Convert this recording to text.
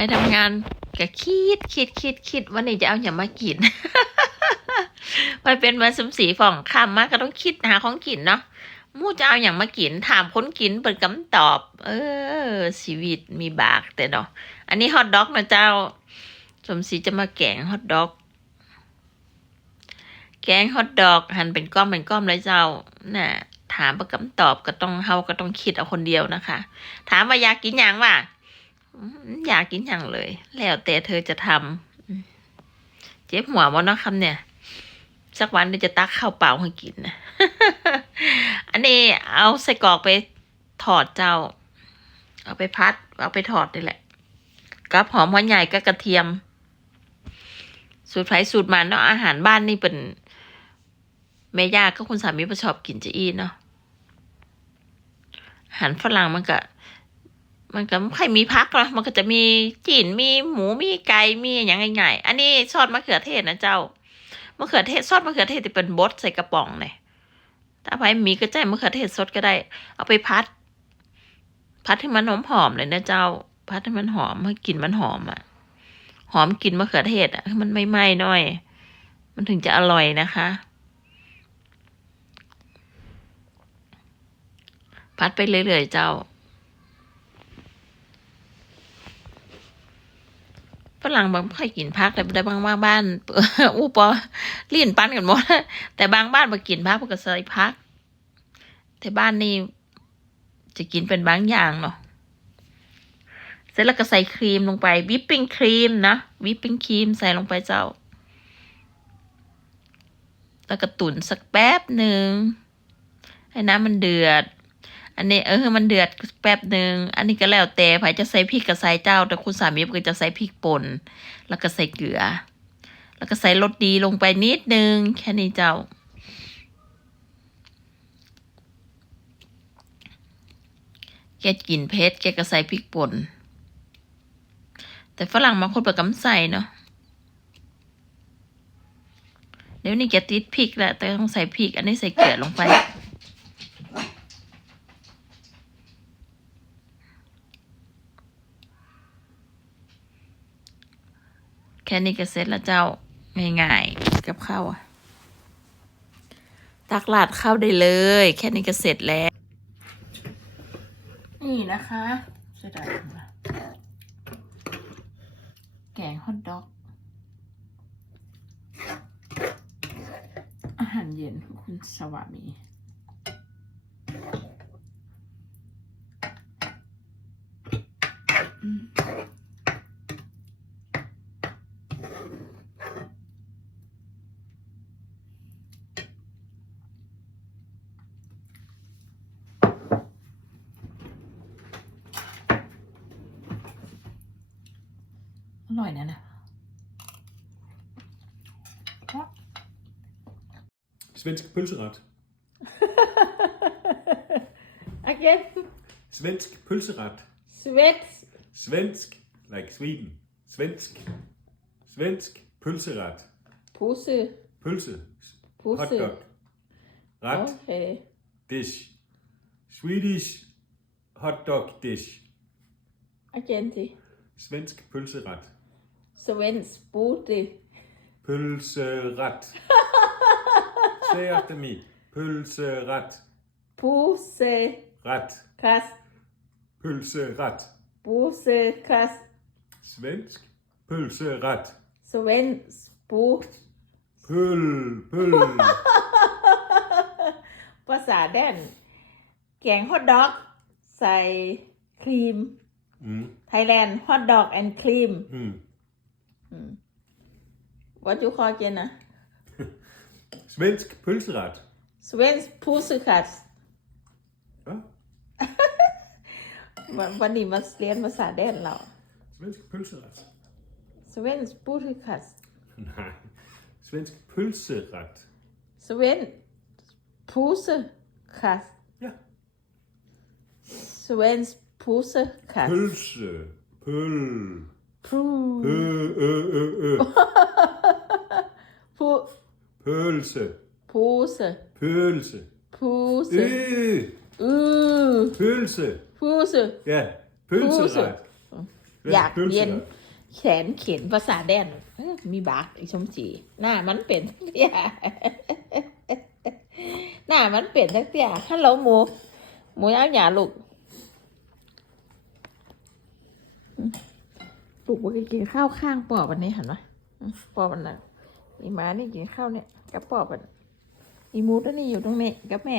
ไปทำงานก็คิดคิดคิดคิดวันนี้จะเอาอย่างมากินมันเป็นวันสมสีฝ่องคำมากก็ต้องคิดหาของกินเนาะมู่จะเอาอย่างมากินถามคนกินเปิดคำตอบ เออชีวิตมีบากแต่เนาะอันนี้ฮอทดอกนะเจ้า สมศรีจะมาแกงฮอทดอก แกงฮอทดอก หั่นเป็นก้อมเป็นก้อมเลยเจ้าน่ะถามประคำตอบก็ต้องเฮาก็ต้องคิดเอาคนเดียวนะคะ ถามว่าอยากกินอย่างว่ะ อยากกินอย่างเลย แล้วแต่เธอจะทำเจ็บหัวบ่เนาะคำเนี่ย สักวันเดี๋ยวจะตักข้าวเปล่าให้กินนะอันนี้เอาใส่กรอกไปถอดเจ้า เอาไปพัด เอาไปถอดนี่แหละกับหอมหัวใหญ่กับกระเทียม สูตรไผสูตรมันเนาะอาหารบ้านนี่เป็นแม่ย่าก็คุณสามีประชอบกินจะอีเนาะอาหารฝรั่งมันก็ มันก็ไม่ค่อยมีพักเนะมันก็จะมีจีนมีหมูมีไก่มีอย่างง่ายๆอันนี้ซอสมะเขือเทศนะเจ้ามะเขือเทศซอสมะเขือเทศที่เป็นบดใส่กระป๋องเนี่ยถ้าใครมีก็ใจมะเขือเทศสดก็ได้ เอาไปพัด พัดให้มันหอมหอมเลยนะเจ้า พัดให้มันหอมให้กลิ่นมันหอมอะ หอมกลิ่นมะเขือเทศอะให้มันไม่ไหม้หน่อย มันถึงจะอร่อยนะคะ พัดไปเรื่อยๆเจ้า รั่งบางค่อยกินพักแต่แต่บางบางบ้านอู้ปอลิ้นปั้นกันหมดแต่บางบ้านมากินพักพวกก็ใส่พัก แต่บ้านนี่จะกินเป็นบางอย่างเนาะเสร็จแล้วก็ใส่ครีมลงไปวิปปิ้งครีมนะวิปปิ้งครีมใส่ลงไปเจ้า แล้วก็ตุ๋นสักแป๊บหนึ่งให้น้ำมันเดือด อันนี้เออมันเดือดแป๊บหนึ่งอันนี้ก็แล้วแต่ไผจะใส่พริกก็ใส่เจ้า แต่คุณสามีก็จะใส่พริกป่นแล้วก็ใส่เกลือ แล้วก็ใส่รสดีลงไปนิดนึงแค่นี้เจ้าแกกินเผ็ดแกก็ใส่พริกป่น แต่ฝรั่งบางคนประกำใส่เนาะ เดี๋ยวนี้แกติดพริกแหละแต่ต้องใส่พริก อันนี้ใส่เกลือลงไป แค่นี้ก็เสร็จแล้วเจ้าง่ายๆกับข้าวอะตักหลาดข้าวได้เลย แค่นี้ก็เสร็จแล้ว นี่นะคะเสร็จแล้วค่ะแกงฮอทดอก อาหารเย็นของคุณสวามี อร่อยนะนะ Svensk pølseret. Again, Svensk pølseret. sweat, Svensk, like Sweden. Svensk. Svensk pølseret. pussy, Pølse. pussy. Hotdog. Ret. Okay. Dish. Swedish hotdog dish. Again, the Svensk pølseret. Svensk booty. Pølseret. Say after me. Pølseret. Pussy, Ret. kast, Pølseret. pussy, kast. Svensk pølseret. Svensk boot. Pøl, pøl. ภาษาแดน แกงฮอทดอก ใส่ครีม Mm. ไทยแลนด์ฮอทดอกแอนด์ครีม Mm. What you call again นะ Svensk pølseret. Svensk pussycat Ja. วันวันนี้มาเรียนภาษาแดนเรา Svensk pølseret. Svensk pussycat Nej. Svensk pølseret. Svensk pussycat Ja. Svensk pussycat Pølse. Pøl. Pu- Ø, ø, ø, ø. pu- Pølse. Pose Pølse. Puse Øh. Uh Pølse. Puse Ja. Pølseret. อยาก pølse เรียน da. แขนเขียนภาษาแดนเอ้อมีบากอีชมจีหน้ามันเป็นเตี้ยหน้ามันเป็นทั้งเตี้ยฮัลโหลหมูหมูเอาหยาลูกอืม ลูกว่ากินข้าวข้างปอบวันนี้เห็นไหมปอบวันน่ะอีหมานี่กินข้าวเนี่ยกับปอบวันอีมูดอันนี่อยู่ตรงนี้กับแม่